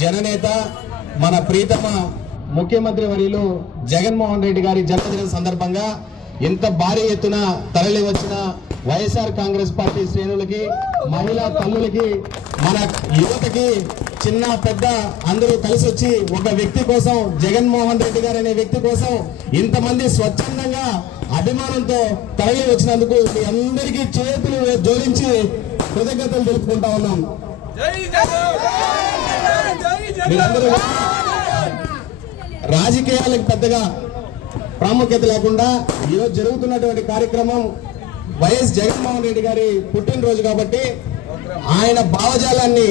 జననేత మన ప్రీతమ ముఖ్యమంత్రి వర్యులు జగన్మోహన్ రెడ్డి గారి జన్మదిన సందర్భంగా ఇంత భారీ ఎత్తున తరలి వచ్చిన వైఎస్ఆర్ కాంగ్రెస్ పార్టీ శ్రేణులకి, మహిళా తల్లులకి, మన యువతకి, చిన్న పెద్ద అందరూ కలిసి వచ్చి ఒక వ్యక్తి కోసం, జగన్మోహన్ రెడ్డి గారు అనే వ్యక్తి కోసం ఇంతమంది స్వచ్ఛందంగా అభిమానంతో తరలి వచ్చినందుకు మీ అందరికీ చేతులు జోడించి కృతజ్ఞతలు తెలుపుకుంటా ఉన్నాం. మీరందరూ రాజకీయాలకు పెద్దగా ప్రాముఖ్యత లేకుండా ఈరోజు జరుగుతున్నటువంటి కార్యక్రమం వైఎస్ జగన్మోహన్ రెడ్డి గారి పుట్టినరోజు కాబట్టి ఆయన భావజాలాన్ని,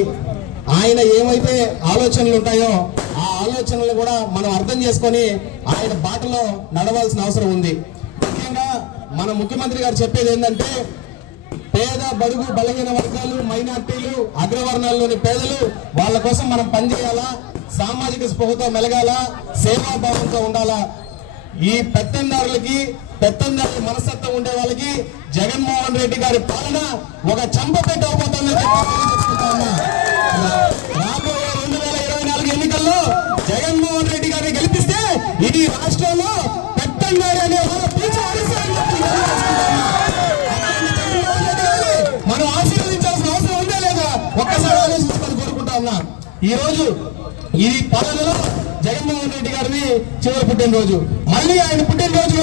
ఆయన ఏమైతే ఆలోచనలు ఉంటాయో ఆ ఆలోచనలు కూడా మనం అర్థం చేసుకొని ఆయన బాటలో నడవాల్సిన అవసరం ఉంది. ముఖ్యంగా మన ముఖ్యమంత్రి గారు చెప్పేది ఏంటంటే, పేద బడుగు బలహీన వర్గాలు, మైనార్టీలు, అగ్రవర్ణాల్లోని పేదలు, వాళ్ళ కోసం మనం పనిచేయాలా, సామాజిక స్పృహతో మెలగాల, సేవాభావంతో ఉండాలా. ఈ పెత్తందారులకి, పెత్తందారుల మనస్తత్వం ఉండే వాళ్ళకి జగన్మోహన్ రెడ్డి గారి పాలన ఒక చంపపెట్ట అవుతుందని చెప్పుకుంటా ఉన్నా. రాబోయే 2024 ఎన్నికల్లో జగన్మోహన్ రెడ్డి గారిని గెలిపిస్తే ఇది రాష్ట్రంలో పెత్తందారు అనే మనం ఆశీర్వదించాల్సిన అవసరం ఉందా లేదా ఒక్కసారి ఆలోచించుకొని కోరుకుంటా ఉన్నా. ఈ రోజు ఈ పాలనలో జగన్మోహన్ రెడ్డి గారిని చివరి పుట్టినరోజు, మళ్ళీ ఆయన పుట్టినరోజు